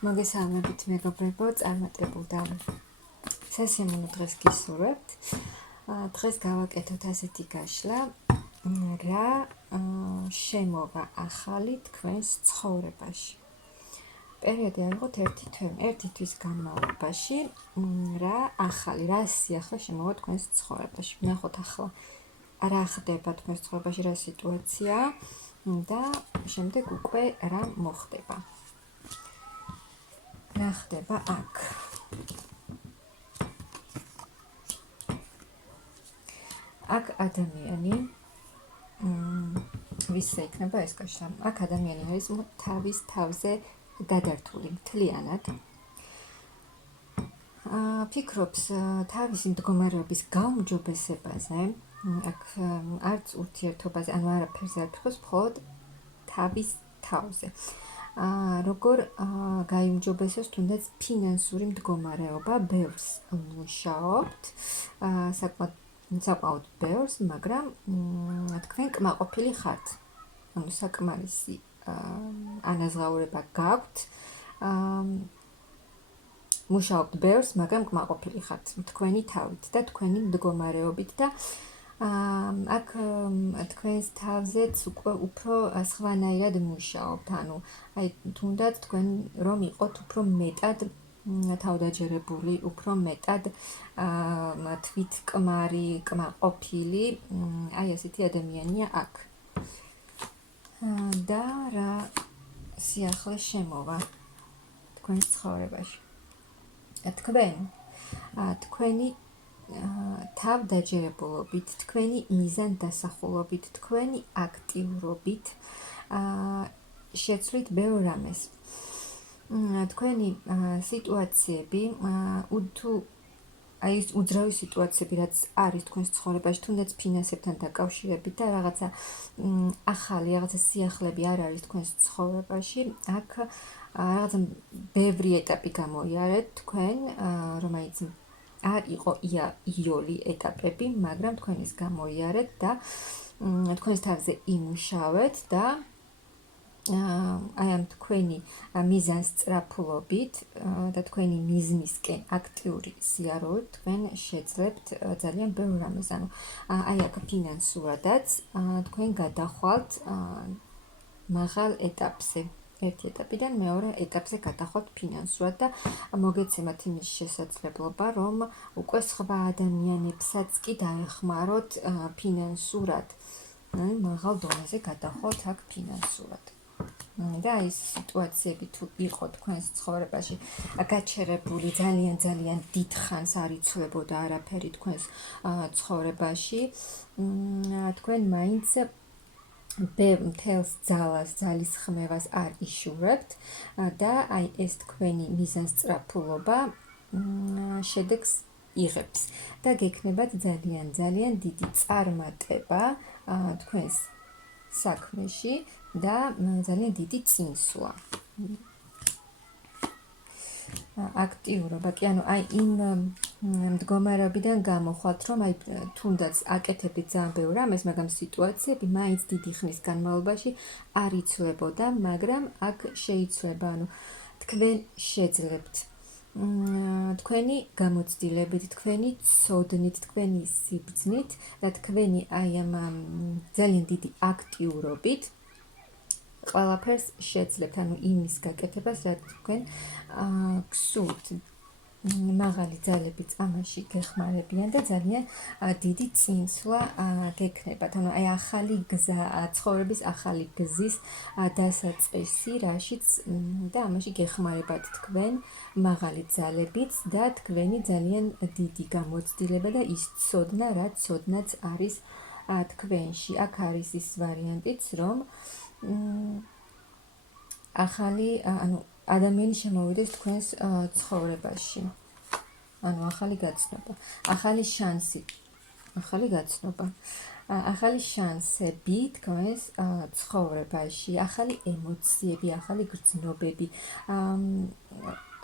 მოგესალმებით მეგობრებო, წარმატებულ და სასიამოვნო დღეს გისურვებთ. დღეს გავაკეთოთ ასეთი გაშლა, რა შემოვა ახალი თქვენს ცხოვრებაში. პერიოდი ავიღოთ ერთი თვის განმავლობაში, რა ახალი, რა სიახლე შემოვა თქვენს ცხოვრებაში. ნახოთ ახლა რა ხდება თქვენს ცხოვრებაში, რა სიტუაცია და შემდეგ უკვე რა მოხდება. რა ხდება აქ? აქ ადამიანი ვისზე იქნება ეს გაშლა? აქ ადამიანი არის თავის თავზე გადართული მთლიანად. ფიქრობს თავისი მდგომარეობის გაუმჯობესებაზე, აქ არც ურთიერთობაზე, ანუ არაფერზე არ ფიქრობს, მხოლოდ თავის თავზე. როგორ გაიმჯობესოს თუნდაც ფინანსური მდგომარეობა, ბევრს მუშაობთ, საკმაოდ ბევრს, მაგრამ თქვენ კმაყოფილი ხართ. ანუ საკმარისი ანაზღაურება გაქვთ, მუშაობთ ბევრს, მაგრამ კმაყოფილი ხართ თქვენი თავით და თქვენი მდგომარეობით და აქ თქვენს თავზეც უკვე უფრო სხვანაირად მუშაობთ, ანუ აი თუნდაც თქვენ რომ იყოთ უფრო მეტად თავდაჯერებული, უფრო მეტად თვითკმარი, კმაყოფილი, აი ესეთი ადამიანია აქ. და რა სიახლე შემოვა თქვენს ცხოვრებაში. თქვენი თავდაჯერებულობით, თქვენი მიზანდასახულობით, თქვენი აქტიურობით შეცვლით ბევრ რამეს. თქვენი სიტუაციები, თუ აი ეს უძრავი სიტუაციები, რაც არის თქვენს ცხოვრებაში, თუნდაც ფინანსებთან დაკავშირებით და რაღაცა ახალი, რაღაცა სიახლეები არ არის თქვენს ცხოვრებაში, აქ რაღაცა ბევრი ეტაპი გამოიარეთ თქვენ, რომელიც არ იყო იოლი ეტაპები, მაგრამ თქვენ ის გამოიარეთ და თქვენს თავზე იმუშავეთ და აი ამ თქვენი მიზანს სწრაფულობით და თქვენი მიზნისკენ აქტიური სიარულით თქვენ შეძლებთ ძალიან ბევრ რამეს. ანუ აი აქ ფინანსურადაც თქვენ გადახვალთ მაღალ ეტაპზე. ერთი ეტაპიდან მეორე ეტაპზე გადახვალთ ფინანსურად და მოგეცემათ იმის შესაძლებლობა, რომ უკვე სხვა ადამიანებსაც კი დაეხმაროთ ფინანსურად. მაღალ დონეზე გადახვალთ აქ ფინანსურად. და ის სიტუაციები თუ იყო თქვენს ცხოვრებაში გაჩერებული, ძალიან დიდხანს არ იცვლებოდა არაფერი თქვენს ცხოვრებაში, თქვენ მაინც მთელს ძალის ხმევას არ იშურებთ და აი ეს თქვენი მიზანსწრაფულობა შედეგს იღებს და გექნებათ ძალიან დიდი წარმატება თქვენს საქმეში და ძალიან დიდი წინსვლა. აქტიურობა კი, ანუ აი იმ მდგომარეობიდან გამოხვალთ, რომ აი თუნდაც აკეთებდით ძალიან ბევრ რამეს, მაგრამ სიტუაციები მაინც დიდი ხნის განმავლობაში არ იცვლებოდა, მაგრამ აქ შეიცვლება, ანუ თქვენ შეძლებთ თქვენი გამოცდილებით, თქვენი ცოდნით, თქვენი სიბრძნით და თქვენი აი ამ ძალიან დიდი აქტიურობით ყველაფერს შეძლებთ, ანუ იმის გაკეთებას, რაც თქვენ გსურთ. მაღალი ძალებიც ამაში გეხმარებიან და ძალიან დიდი წინსვლა გექნებათ. ანუ აი ახალი გზა, ცხოვრების ახალი გზის დასაწყისი, რაშიც და ამაში გეხმარებათ თქვენ მაღალი ძალებიც და თქვენი ძალიან დიდი გამოცდილება და ის ცოდნა, რაც ცოდნაც არის თქვენში. აქ არის ის ვარიანტიც, რომ ახალი, ანუ ადამიანი შემოვიდეს თქვენს ცხოვრებაში. ანუ ახალი გაცნობა, ახალი შანსი, ახალი გაცნობა, ახალი შანსები თქვენს ცხოვრებაში, ახალი ემოციები, ახალი გრძნობები,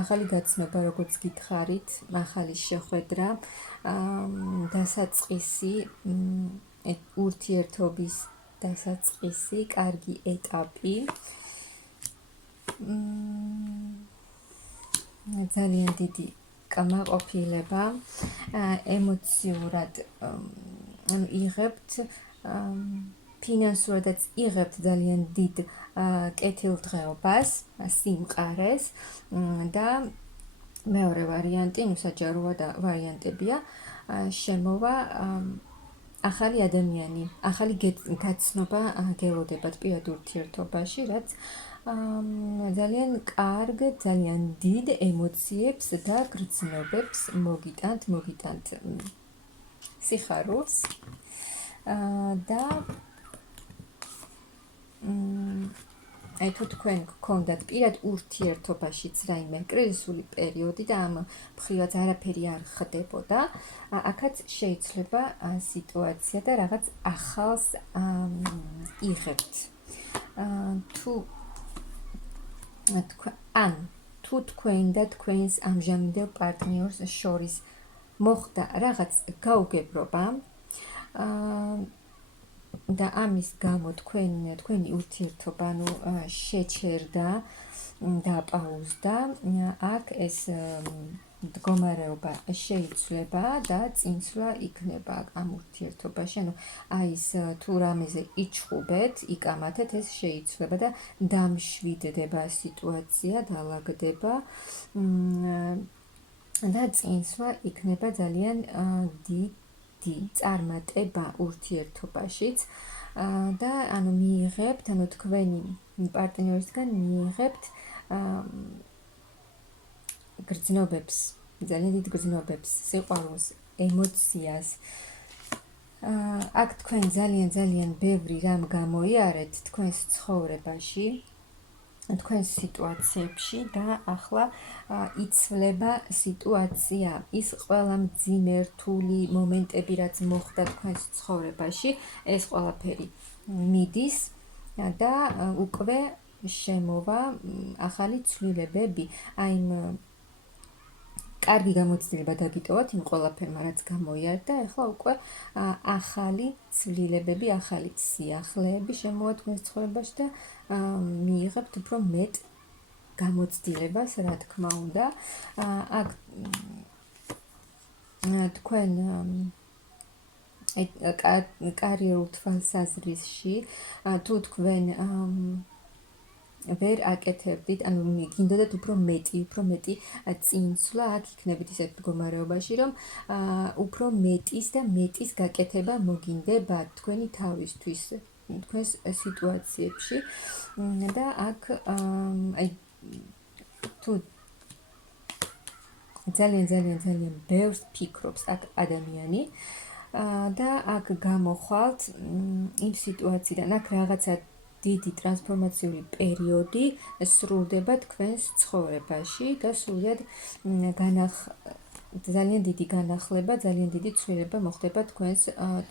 ახალი გაცნობა, როგორც გითხარით, ახალი შეხვედრა, დასაწყისი, ურთიერთობის დასაწყისი, კარგი ეტაპი. ძალიან დიდი კმაყოფილება, ემოციურად იღებთ, ფინანსურადაც იღებთ ძალიან დიდ კეთილდღეობას, სიმყარეს და მეორე ვარიანტი, საჯაროა და ვარიანტებია, შემოვა ახალი ადამიანი, ახალი გაცნობა გელოდებათ პირად ურთიერთობაში, რაც ძალიან კარგ, ძალიან დიდ ემოციებს და გრძნობებს მოგიტანთ სიხარულს და აი თუ თქვენ გქონდათ პირად ურთიერთობაშიც რაიმე კრიზისული პერიოდი და ამ მხრივაც არაფერი არ ხდებოდა, აქაც შეიძლება სიტუაცია და რაღაც ახალს იღებთ. თუ თქვენ და თქვენს ამჟამინდელ პარტნიორს შორის მოხდა რაღაც გაუგებრობა და ამის გამო თქვენი ურთიერთობა შეჩერდა და პაუზდა, აქ ეს მდგომარეობა შეიცვლება და წინსვლა იქნება ამ ურთიერთობაში. ის თუ რამეზე იჩხუბეთ, იკამათეთ, ეს შეიცვლება და დამშვიდდება სიტუაცია, დაალაგდება და წინსვლა იქნება ძალიან დიდი წარმატება ურთიერთობაშიც და მიიღებთ, თქვენი პარტნიორისგან მიიღებთ გრძნობებს, ძალიან დიდ გრძნობებს, სიყვარულს, ემოციას. აქ თქვენ ძალიან ბევრი რამ გამოიარეთ თქვენს ცხოვრებაში, თქვენს სიტუაციებში და ახლა იცვლება სიტუაცია, ის ყველა მძიმე რთული მომენტები, რაც მოხდა თქვენს ცხოვრებაში, ეს ყველაფერი მიდის და უკვე შემოვა ახალი ცვლილებები. აი კარგი გამოცდილება დაგიტოვოთ იმ ყველაფერმა, რაც გამოიარეთ და ახლა უკვე ახალი ცვლილებები, ახალი სიახლეები შემოვა თქვენს ცხოვრებაში და მიიღებთ უფრო მეტ გამოცდილებას, რა თქმა უნდა. აქ თქვენ კარიერულ თვალსაზრისში, თუ თქვენ ვერ აკეთებდით, გინდოდათ უფრო მეტი წინსვლა, აქ იქნებით ისეთ მდგომარეობაში, რომ უფრო მეტის და მეტის გაკეთება მოგინდებათ თქვენი თავისთვის, თქვენს სიტუაციებში და აქ თუ ძალიან ბევრს ფიქრობს აქ ადამიანი და აქ გამოხვალთ იმ სიტუაციიდან, აქ რაღაცა დიდი ტრანსფორმაციული პერიოდი სრულდება თქვენს ცხოვრებაში და სრულიად ძალიან დიდი განახლება, ძალიან დიდი ცვლილება მოხდება თქვენს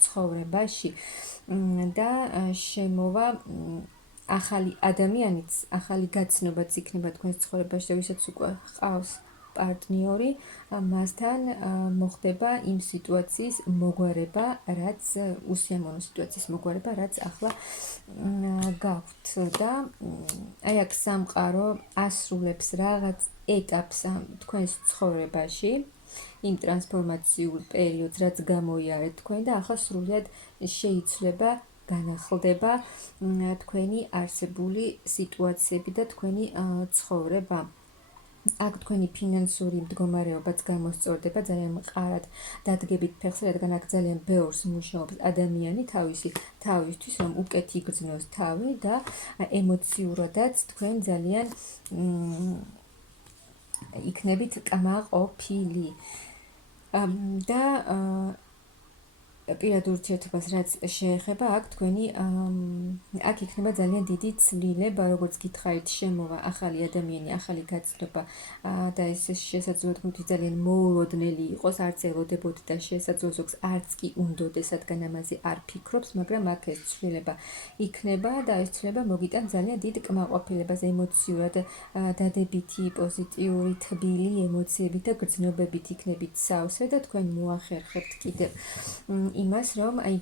ცხოვრებაში და შემოვა ახალი ადამიანიც, ახალი გაცნობაც იქნება თქვენს ცხოვრებაში და ვისაც უკვე ჰყავს პარტნიორი, მასთან მოხდება იმ სიტუაციის მოგვარება, რაც უსიამოვნო სიტუაციის მოგვარება, რაც ახლა გაქვთ და აი აქ სამყარო ასრულებს რაღაც ეტაპს თქვენს ცხოვრებაში, იმ ტრანსფორმაციულ პერიოდს, რაც გამოიარეთ თქვენ და ახლა სრულად შეიცვლება, განახლდება თქვენი არსებული სიტუაციები და თქვენი ცხოვრება. აქ თქვენი ფინანსური მდგომარეობაც გამოსწორდება, ძალიან მყარად დადგებით ფეხს, რადგან აქ ძალიან ბევრს მუშაობს ადამიანი თავისთვის, რომ უკეთ იგრძნოს თავი და ემოციურადაც თქვენ ძალიან იქნებით კმაყოფილი და პირად ურთიერთობას რაც შეეხება, აქ თქვენი აქ იქნება ძალიან დიდი ცვლილება, როგორც გითხარით, შემოვა ახალი ადამიანი, ახალი გაცნობა და ეს შესაძლოა თქვენ ძალიან მოულოდნელი იყოს, არც ელოდებოდით და შესაძლოა ზოგს არც კი უნდოდეს, რადგან ამაზე არ ფიქრობს, მაგრამ აქ ეს ცვლილება იქნება და ეს ცვლილება მოგიტან ძალიან დიდ კმაყოფილებას, ემოციურად დადებითი, პოზიტიური, თბილი ემოციებით და გრძნობებით იქნებით სავსე და თქვენ მოახერხებთ კიდევ იმას, რომ აი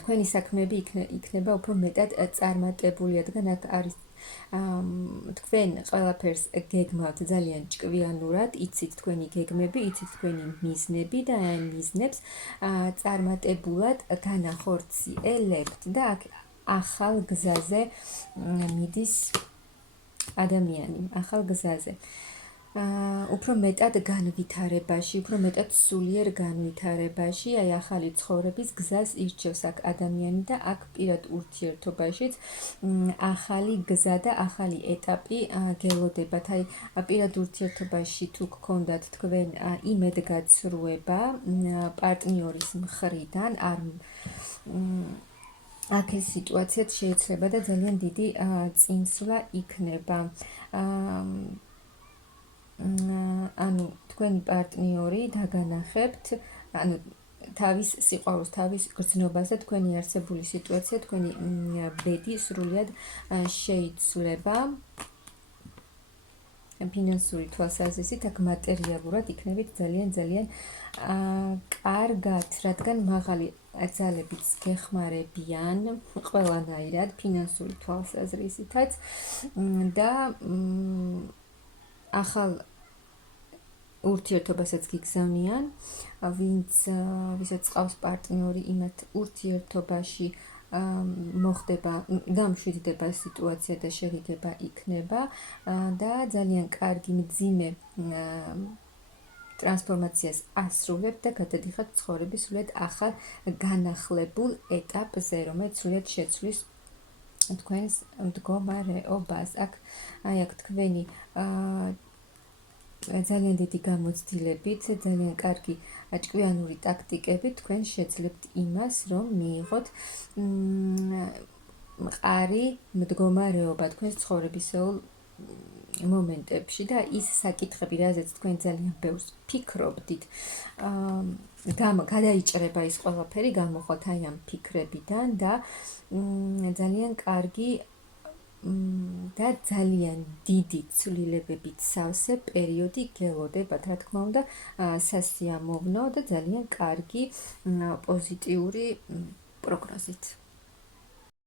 თქვენი საქმეები იქნება უფრო მეტად წარმატებული, რადგან აქ არის თქვენ ყველაფერს გეგმავთ ძალიან ჭკვიანურად, იცით თქვენი გეგმები, იცით თქვენი მიზნები და ამ მიზნებს წარმატებულად განახორციელებთ და აქ ახალ გზაზე მიდის ადამიანი, ახალ გზაზე. უფრო მეტად განვითარებაში, უფრო მეტად სულიერ განვითარებაში, აი ახალი ცხოვრების გზას ირჩევს აქ ადამიანი და აქ პირად ურთიერთობაშიც ახალი გზა და ახალი ეტაპი გელოდებათ. აი პირად ურთიერთობაში თუ გქონდათ თქვენ იმედგაცრუება პარტნიორის მხრიდან, არ აქ ეს სიტუაციაც შეიძლება და ძალიან დიდი წინსვლა იქნება. ანუ თქვენი პარტნიორი დაგანახებთ, ანუ თავის სიყვარულს, თავის გრძნობას და თქვენი არსებული სიტუაცია, თქვენი ბედი სრულად შეიცვლება. ფინანსური თვალსაზრისით აქ მატერიალურად იქნებით ძალიან კარგად, რადგან მაღალი ძალებიც გეხმარებიან ყველანაირად ფინანსური თვალსაზრისითაც და ახალ ურთიერთობასაც გიგზავნიან, ვისაც ყავს პარტნიორი, იმათ ურთიერთობაში მოხდება, დამშვიდდება სიტუაცია და შერიგება იქნება და ძალიან კარგი მძიმე ტრანსფორმაციას ასრულებთ და გადადიხართ ცხოვრების სრულად ახალ განახლებულ ეტაპზე, რომელიც სრულად შეცვლის თქვენს მდგომარეობას. აქ თქვენი ძალიან დიდი გამოცდილებით, ძალიან კარგი ჭკვიანური ტაქტიკებით თქვენ შეძლებთ იმას, რომ მიიღოთ მყარი მდგომარეობა თქვენს ცხოვრებისეულ მომენტებში და ის საკითხები, რაზეც თქვენ ძალიან ბევრს ფიქრობდით, გადაიჭრება ის ყველაფერი, გამოხოთ აი ამ ფიქრებიდან და ძალიან კარგი და ძალიან დიდი ცვლილებებით სავსე პერიოდი გელოდებათ, რა თქმა უნდა, სასიამოვნო და ძალიან კარგი პოზიტიური პროგნოზით.